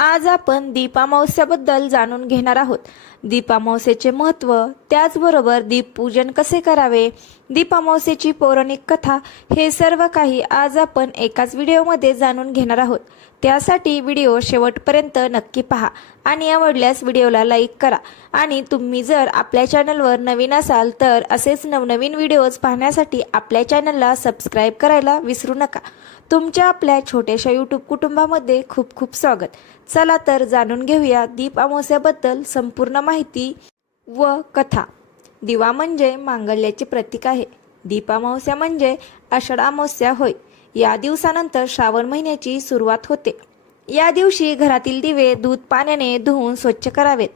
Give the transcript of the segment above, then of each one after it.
आज आपण दीपामावस्याबद्दल जाणून घेणार आहोत। दीपामावस्येचे महत्त्व, त्याचबरोबर दीपपूजन कसे करावे, दीपामावस्येची पौराणिक कथा, हे सर्व काही आज आपण एकाच व्हिडिओमध्ये जाणून घेणार आहोत। त्यासाठी व्हिडिओ शेवटपर्यंत नक्की पहा आणि आवडल्यास व्हिडिओला लाईक करा। आणि तुम्ही जर आपल्या चॅनलवर नवीन असाल तर असेच नवनवीन व्हिडिओज पाहण्यासाठी आपल्या चॅनलला सबस्क्राईब करायला विसरू नका। तुमच्या आपल्या छोट्याशा यूट्यूब कुटुंबामध्ये खूप खूप स्वागत। चला तर जाणून घेऊया दीप अमावस्याबद्दल संपूर्ण माहिती व कथा। दिवा म्हणजे मांगल्याचे प्रतीक आहे। दीप अमावस्या म्हणजे आषाढ अमावस्या होय। या दिवसानंतर श्रावण महिन्याची सुरुवात होते। या दिवशी घरातील दिवे दूध पाण्याने धुवून स्वच्छ करावेत।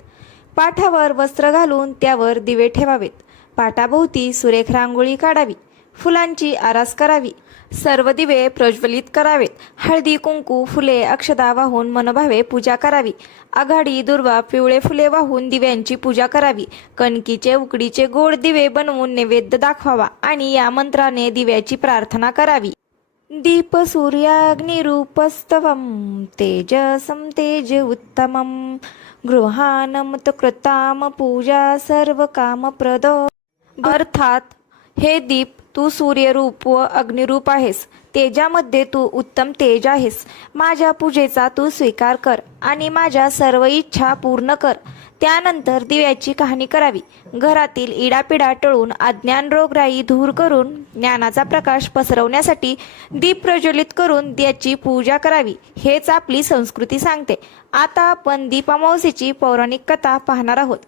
पाठावर वस्त्र घालून त्यावर दिवे ठेवावेत। पाटाभोवती सुरेख रांगोळी काढावी। फुलांची आरास करावी। सर्व दिवे प्रज्वलित करावेत। हळदी कुंकू फुले अक्षता वाहून मनोभावे पूजा करावी। आघाडी दुर्वा पिवळे फुले वाहून दिव्यांची पूजा करावी। कणकीचे उकडीचे गोड दिवे बनवून नैवेद्य दाखवावा आणि या मंत्राने दिव्याची प्रार्थना करावी। दीप सूर्याग्निरूपस्तवं तेजसं तेज उत्तमं गृहाणं कृताम पूजा सर्व कामप्रद। अर्थात, हे दीप, तू सूर्यरूप व अग्निरूप आहेस। तेजामध्ये तू उत्तम तेज आहेस। माझ्या पूजेचा तू स्वीकार कर आणि माझ्या सर्व इच्छा पूर्ण कर। त्यानंतर दिव्याची कहाणी करावी। घरातील इडापिडा टळून अज्ञान रोगराई दूर करून ज्ञानाचा प्रकाश पसरवण्यासाठी दीप प्रज्वलित करून त्याची पूजा करावी, हेच आपली संस्कृती सांगते। आता आपण दीप अमावस्येची पौराणिक कथा पाहणार आहोत।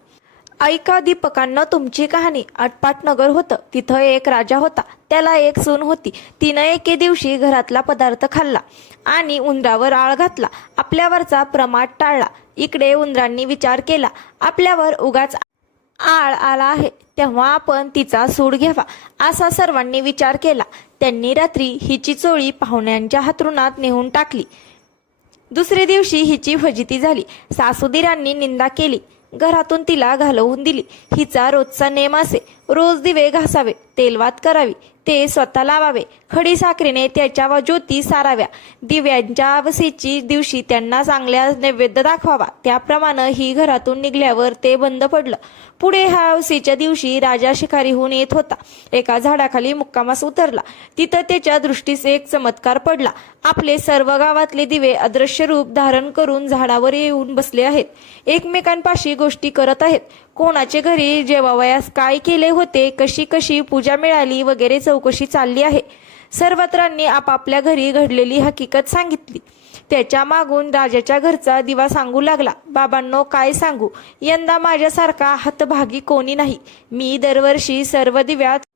ऐका दीपकांना तुमची कहाणी। आटपाट नगर होतं। तिथं एक राजा होता। त्याला एक सून होती। तिनं एके दिवशी घरातला पदार्थ खाल्ला आणि उंदरावर आळ घातला। आपल्यावरचा प्रमाद टाळला। इकडे उंदरांनी विचार केला, आपल्यावर उगाच आळ आला आहे, तेव्हा आपण तिचा सूड घ्यावा, असा सर्वांनी विचार केला। त्यांनी रात्री हिची चोळी पाहुण्यांच्या हातरुणात नेऊन टाकली। दुसरे दिवशी हिची फजिती झाली। सासूदिरांनी निंदा केली। घरातून तिला घालवून दिली। हिचा रोजचा नेम असे, रोज दिवे घासावे, तेलवात करावी, ते स्वतः लावावे, खडी साखरेने त्याच्या ज्योती साराव्या, दिव्यांच्या अवसेची दिवशी त्यांना चांगल्या नैवेद्य दाखवावा। त्याप्रमाणे ही घरातून निघल्यावर ते बंद पडलं। पुढे ह्या अवसेच्या दिवशी राजा शिकारीहून येत होता। एका झाडाखाली मुक्कामास उतरला। तिथं त्याच्या दृष्टीस एक चमत्कार पडला। आपले सर्व गावातले दिवे अदृश्य रूप धारण करून झाडावर येऊन बसले आहेत। एकमेकांपाशी गोष्टी करत आहेत। कोणाचे घरी जेवावयास काय केले होते, कशी कशी पूजा मिळाली वगैरे चौकशी चालली आहे। सर्वत्रांनी आपापल्या घरी घडलेली हकीकत सांगितली। त्याच्या मागून राजाच्या घरचा दिवा सांगू लागला, बाबांनो काय सांगू, यंदा माझ्यासारखा हतभागी कोणी नाही। मी दरवर्षी सर्व दिव्यात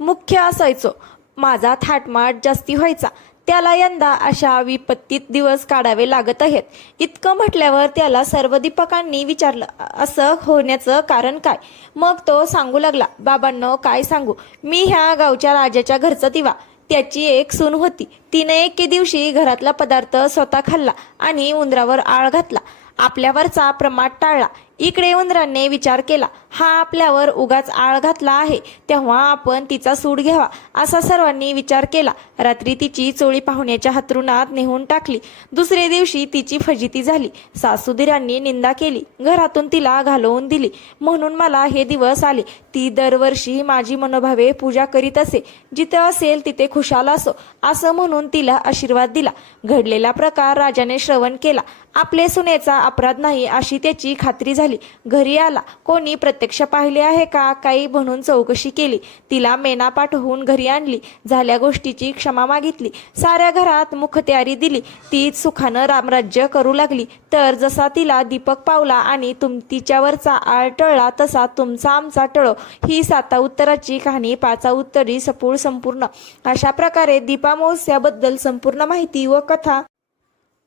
मुख्य असायचो। माझा थाटमाट जास्ती व्हायचा। त्याला यंदा अशा विपत्तीत दिवस काढावे लागत आहेत। इतकं म्हटल्यावर त्याला सर्व दीपकांनी विचारलं, असं होण्याचं कारण काय? मग तो सांगू लागला, बाबांनो काय सांगू, मी ह्या गावच्या राजाच्या घरचा दिवा। त्याची एक सून होती। तिने एके दिवशी घरातला पदार्थ स्वतः खाल्ला आणि उंदरावर आळ घातला। आपल्यावरचा प्रमाद टाळला। इकडे उंदराने विचार केला, हा आपल्यावर उगाच आळ घातला आहे, तेव्हा आपण तिचा सूड घ्यावा, असा सर्वांनी विचार केला। रात्री तिची चोळी पाहुण्याच्या हातरुणात नेऊन टाकली। दुसरे दिवशी तिची फजिती झाली। सासूदिरांनी निंदा केली। घरातून तिला घालवून दिली। म्हणून मला हे दिवस आले। ती दरवर्षी माझी मनोभावे पूजा करीत असे। जिथे असेल तिथे खुशाल असो, असं म्हणून तिला आशीर्वाद दिला। घडलेला प्रकार राजाने श्रवण केला। आपले सुनेचा अपराध नाही अशी त्याची खात्री झाली। घरी आला। कोणी प्रत्यक्ष पाहिले आहे का काही म्हणून चौकशी केली। तिला मेना पाठवून घरी आणली। झाल्या गोष्टीची क्षमा मागितली। साऱ्या घरात मुखत्यारी दिली। ती सुखानं रामराज्य करू लागली। तर जसा तिला दीपक पावला आणि तिच्यावरचा आळ टळला, तसा तुमचा आमचा टळो, ही 7 उत्तराची कहाणी 5 उत्तरी सपूळ संपूर्ण। अशा प्रकारे दीपामावस्याबद्दल संपूर्ण माहिती व कथा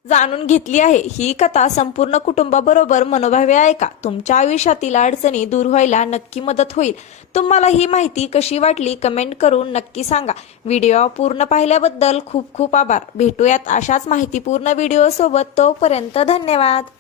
जाणून घेतली आहे। ही कथा संपूर्ण कुटुंबाबरोबर मनोभावे ऐका। तुमच्या आयुष्यातील अडचणी दूर व्हायला नक्की मदत होईल। तुम्हाला ही माहिती कशी वाटली कमेंट करून नक्की सांगा। व्हिडिओ पूर्ण पाहिल्याबद्दल खूप खूप आभार। भेटूयात अशाच माहितीपूर्ण व्हिडिओ सोबत। तोपर्यंत धन्यवाद।